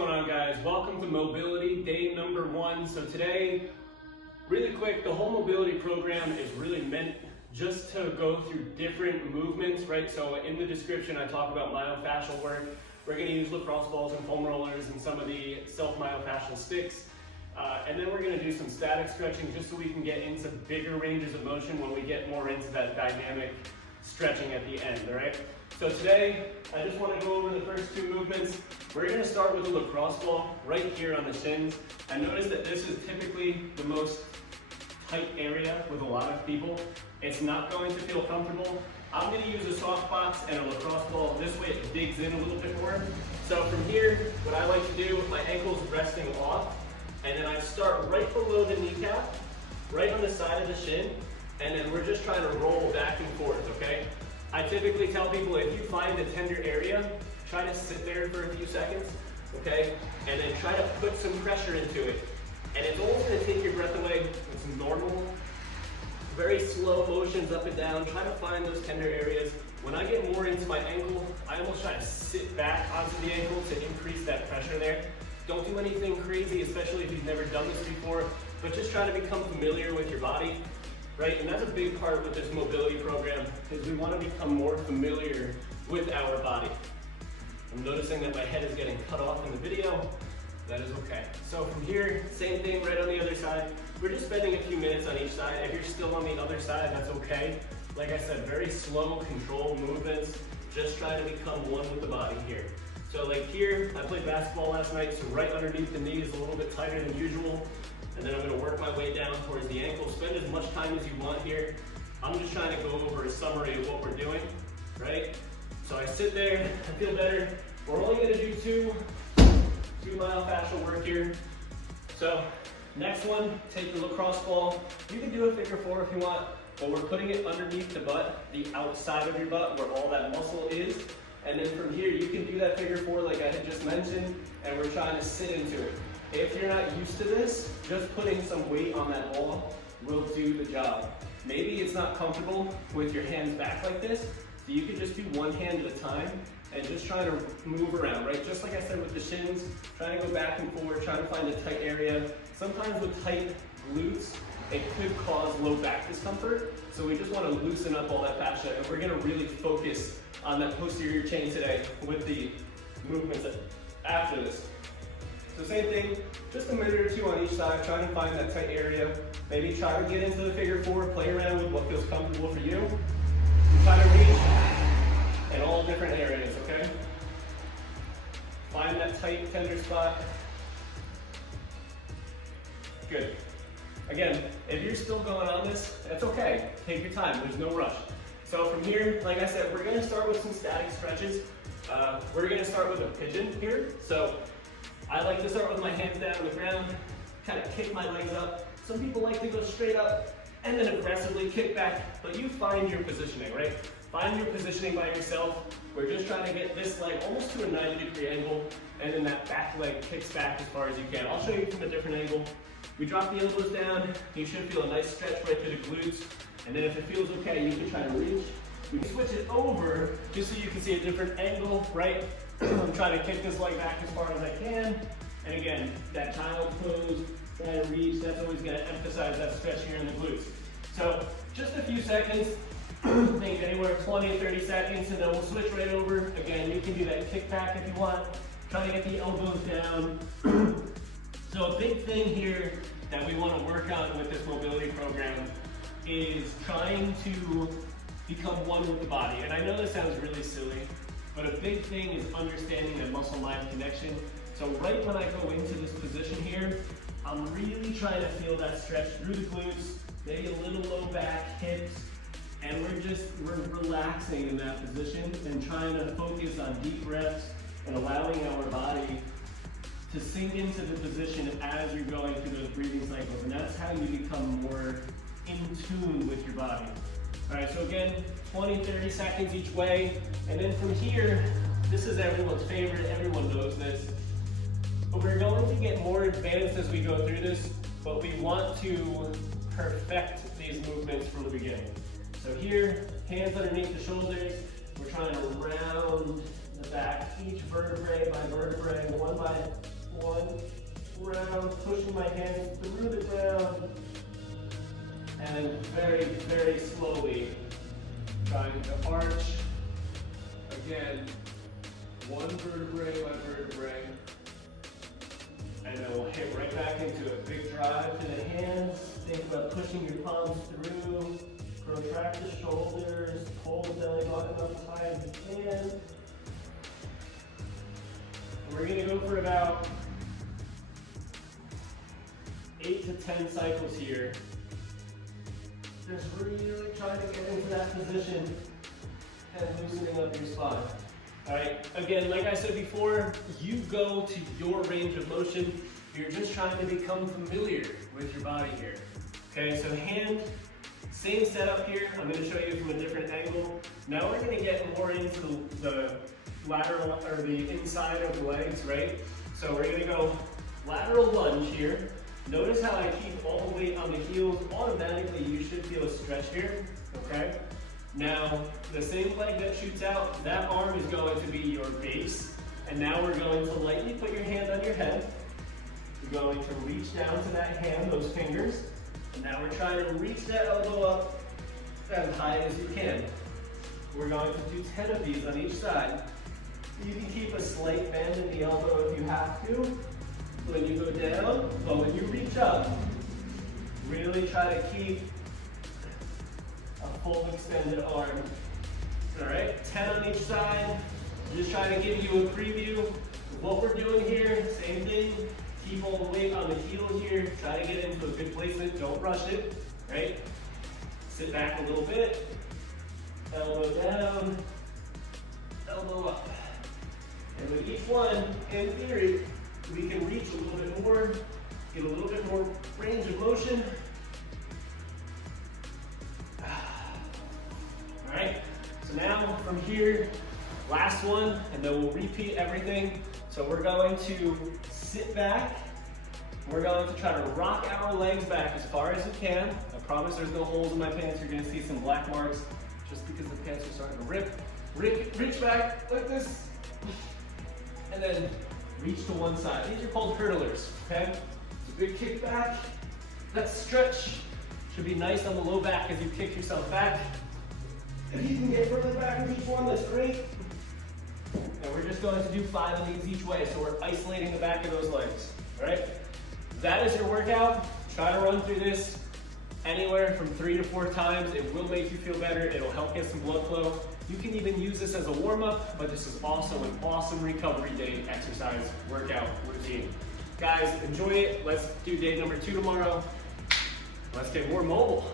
going on, guys? Welcome to mobility day number 1. So today, really quick, the whole mobility program is really meant just to go through different movements, right? So in the description, I talk about myofascial work. We're going to use lacrosse balls and foam rollers and some of the self-myofascial sticks. And then we're going to do some static stretching just so we can get into bigger ranges of motion when we get more into that dynamic stretching at the end, all right? So today, I just want to go over the first two movements. We're going to start with a lacrosse ball right here on the shins. I notice that this is typically the most tight area with a lot of people. It's not going to feel comfortable. I'm going to use a soft box and a lacrosse ball. This way it digs in a little bit more. So from here, what I like to do with my ankles resting off, and then I start right below the kneecap, right on the side of the shin, and then we're just trying to roll back and forth, okay? I typically tell people if you find a tender area, try to sit there for a few seconds, okay? And then try to put some pressure into it. And it's almost gonna take your breath away. It's normal, very slow motions up and down. Try to find those tender areas. When I get more into my ankle, I almost try to sit back onto the ankle to increase that pressure there. Don't do anything crazy, especially if you've never done this before, but just try to become familiar with your body. Right, and that's a big part with this mobility program, is we want to become more familiar with our body. I'm noticing that my head is getting cut off in the video. That is okay. So from here, same thing right on the other side. We're just spending a few minutes on each side. If you're still on the other side, that's okay. Like I said, very slow, controlled movements. Just try to become one with the body here. So like here, I played basketball last night, so right underneath the knee is a little bit tighter than usual. And then I'm going to work my way down towards the ankle. Spend as much time as you want here. I'm just trying to go over a summary of what we're doing, right? So I sit there, I feel better. We're only going to do two myofascial work here. So next one, take the lacrosse ball. You can do a figure 4 if you want, but we're putting it underneath the butt, the outside of your butt where all that muscle is. And then from here, you can do that figure 4 like I had just mentioned, and we're trying to sit into it. If you're not used to this, just putting some weight on that ball will do the job. Maybe it's not comfortable with your hands back like this, so you can just do one hand at a time and just try to move around, right? Just like I said with the shins, trying to go back and forth, trying to find a tight area. Sometimes with tight glutes, it could cause low back discomfort, so we just want to loosen up all that fascia, and we're going to really focus on that posterior chain today with the movements after this. So same thing, just a minute or two on each side, trying to find that tight area. Maybe try to get into the figure 4, play around with what feels comfortable for you. Try to reach in all different areas, okay? Find that tight, tender spot. Good. Again, if you're still going on this, that's okay. Take your time, there's no rush. So from here, like I said, we're gonna start with some static stretches. We're gonna start with a pigeon here. So I like to start with my hands down on the ground, kind of kick my legs up. Some people like to go straight up and then aggressively kick back, but you find your positioning, right? Find your positioning by yourself. We're just trying to get this leg almost to a 90-degree angle, and then that back leg kicks back as far as you can. I'll show you from a different angle. We drop the elbows down. You should feel a nice stretch right through the glutes. And then if it feels okay, you can try to reach. We can switch it over just so you can see a different angle, right? I'm trying to kick this leg back as far as I can. And again, that child pose, try to reach, that's always gonna emphasize that stretch here in the glutes. So just a few seconds, think anywhere 20, 30 seconds, and then we'll switch right over. Again, you can do that kick back if you want. Try to get the elbows down. So a big thing here that we wanna work on with this mobility program is trying to become one with the body. And I know this sounds really silly, but a big thing is understanding that muscle-mind connection. So right when I go into this position here, I'm really trying to feel that stretch through the glutes, maybe a little low back, hips, and we're relaxing in that position and trying to focus on deep breaths and allowing our body to sink into the position as you're going through those breathing cycles. And that's how you become more in tune with your body. All right, so again, 20, 30 seconds each way. And then from here, this is everyone's favorite, everyone knows this. But we're going to get more advanced as we go through this, but we want to perfect these movements from the beginning. So here, hands underneath the shoulders. We're trying to round the back, each vertebrae by vertebrae, one by pushing my hands through the ground and very, very slowly trying to arch. Again, one vertebrae by vertebrae. And then we'll hit right back into a big drive to the hands. Think about pushing your palms through. Protract the shoulders. Pull the belly button up as high as you can. We're going to go for about 8 to 10 cycles here. Just really trying to get into that position and loosening up your spine. All right, again, like I said before, you go to your range of motion. You're just trying to become familiar with your body here. Okay, so hand, same setup here. I'm going to show you from a different angle. Now we're going to get more into the lateral, or the inside of the legs, right? So we're going to go lateral lunge here. Notice how I keep all the weight on the heels. Automatically, you should feel a stretch here, okay? Now, the same leg that shoots out, that arm is going to be your base. And now we're going to lightly put your hand on your head. You're going to reach down to that hand, those fingers. And now we're trying to reach that elbow up as high as you can. We're going to do 10 of these on each side. You can keep a slight bend in the elbow if you have to. When you go down, but when you reach up, really try to keep a full extended arm. All right, 10 on each side. Just trying to give you a preview of what we're doing here. Same thing, keep all the weight on the heel here. Try to get into a good placement, don't rush it, right? Sit back a little bit, elbow down, elbow up. And with each one, in theory, we can reach a little bit more, get a little bit more range of motion. All right, so now from here, last one, and then we'll repeat everything. So we're going to sit back. We're going to try to rock our legs back as far as you can. I promise there's no holes in my pants. You're gonna see some black marks just because the pants are starting to rip. Reach back like this, and then reach to one side. These are called hurdlers, okay? It's a big kick back. That stretch should be nice on the low back as you kick yourself back. If you can get further back with each one, that's great. And we're just going to do 5 of these each way, so we're isolating the back of those legs, all right? That is your workout. Try to run through this anywhere from 3 to 4 times. It will make you feel better. It'll help get some blood flow. You can even use this as a warm-up, but this is also an awesome recovery day exercise workout routine. Guys, enjoy it. Let's do day number 2 tomorrow. Let's get more mobile.